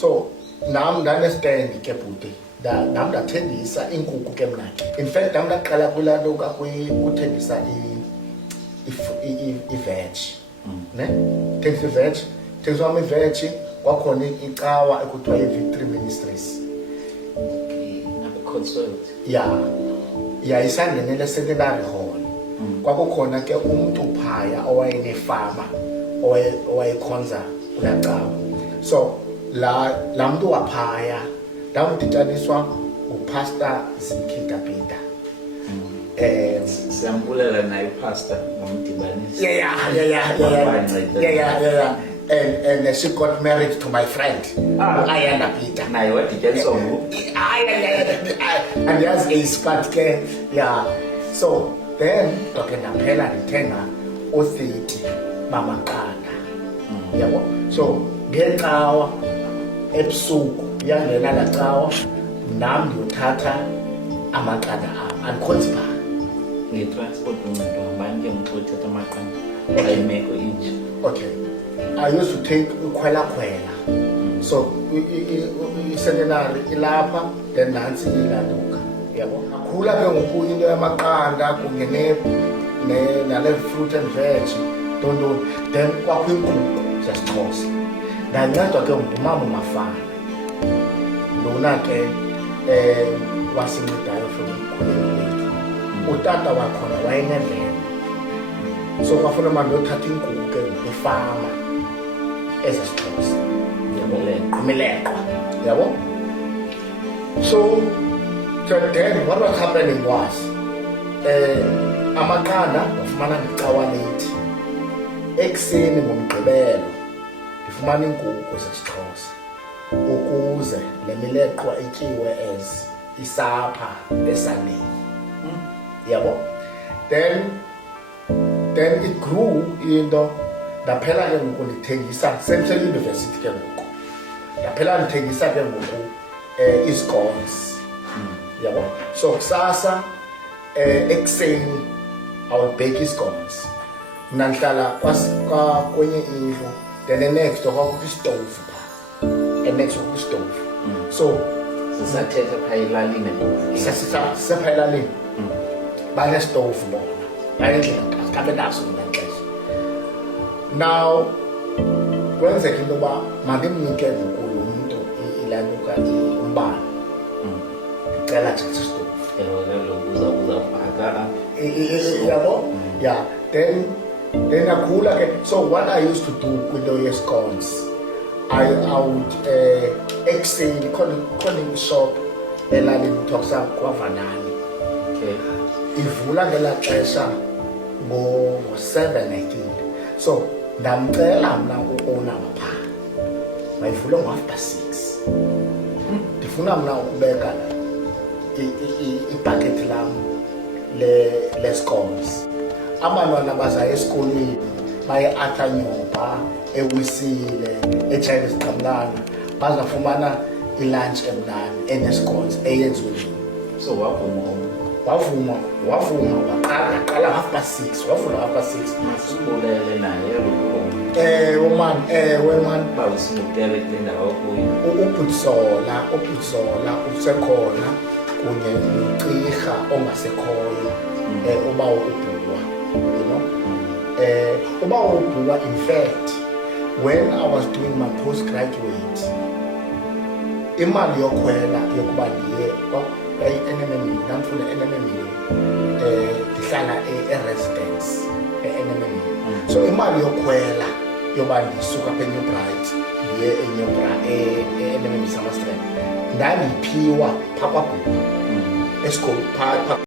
So nam ndanestand ke bhuti nam ndathengisa iinkukhu ke mna. In fact nam ndaqala kulaa nto kuthengisa i-veg ne thengisa i-veg, thengisa wam i-veg. Kwakhona icawa ekuthiwa yi-Victory Ministries. Isangenele secondary hall. Kwakukhona ke umntu phaya owayenefama owayekhonza kulaa cawa. So laa mntu waphaya ndamdityaniswa ngupastor Zimkhitha Peter. Siyambulela naye pastor ngomdibanisi. And she got married to my friend Ayanda Peter. Naye wadityaniswa ngulo. And yazi eyispat ke. So then ndoke ndaphela ndithenga u-30 bamaqanda. Yabo. So ngecawa ebusuku yangena laa cawa nam ndiyothatha amaqanda am andikhozi phaa. Ngetransport uncedo ngabani ke mntu othatha amaqanda ayimeko inje? Okay, I used to take ukhwela. So i-secondary ilapha then nantsi ilanduka. Yabo. Akhula ke ngoku into yamaqanda kunye nale fruit and veg tontoni. Then kwakho iinkukhu zesiXhosa. Ndancedwa ke ngumama uMafana lona ke wasincedayo from ekukhuleni kwethu. Utata wakhona wayenevene, so kwafuna manje uyothatha iinkukhu ke kwifama ezesiXhosa. Imileqwa. Yabo. So then what was happening was amaqanda wafumana ngecawa lethi. Ekuseni ngomgqibelo ndifumana iinkukhu zesiXhosa ukuze le mileqwa ityiwe as isapha esaneni. Yabo. Then it grew into ndaphela ke ngoku ndithengisa seyunivesithi ke ngoku. Ndaphela ndithengisa ke ngoku izicones. Yabo. So kusasa ekuseni I will bake izicones. Mna ndihlala kwenye indlu. Then next kwakukho isitovu phaa. Next kwakukho isitovu. So sisathetha phaa elalini ngoku. Sisaphaa elalini. Banesitovu bona. Bayendlela kabe naso mina xesha. Now kwenzeka into yoba mandimnikeze kulo umntu ilaluka umbane. Ndicela nje isitovu. Yabo. Yeah. Then akhula ke. So what I used to do kwinto yescones, I would ekuseni khona shop elalini kuthiwa kwaVanani. Okay. Ivula ngelaa xesha ngo-7 I think. So ndamcela mna u-owner waphaa mayivule ngo-6:30. Ndifuna mna ukubeka ibhakethi lam le-scones. Abantwana bazayo esikolweni baye-Arthur Nyoba, eWisile, eJames Gqamlana bazafumana ilunch emnandi enescones eyenziwe. So wavuma waqala 6:30. Wavula 6:30. masibulele naye Ewe man. bawusimukele kule ndawo kuyo. Ubhutsola usekhona kunye noCirha ongasekhoyo. Uba ubhuwa, you know. Uba ubhuwa, in fact, when I was doing my postgraduate, imali yokhwela yokuba ndiye e-NMMU, ndandifuna e-NMMU, ndihlala e-residence e-NMMU. So imali yokhwela yoba ndisuka apha eNew Bright ndiye e-NMMU Summerstrand ndandiphiwa phaa kwabhuwa esikolweni phaa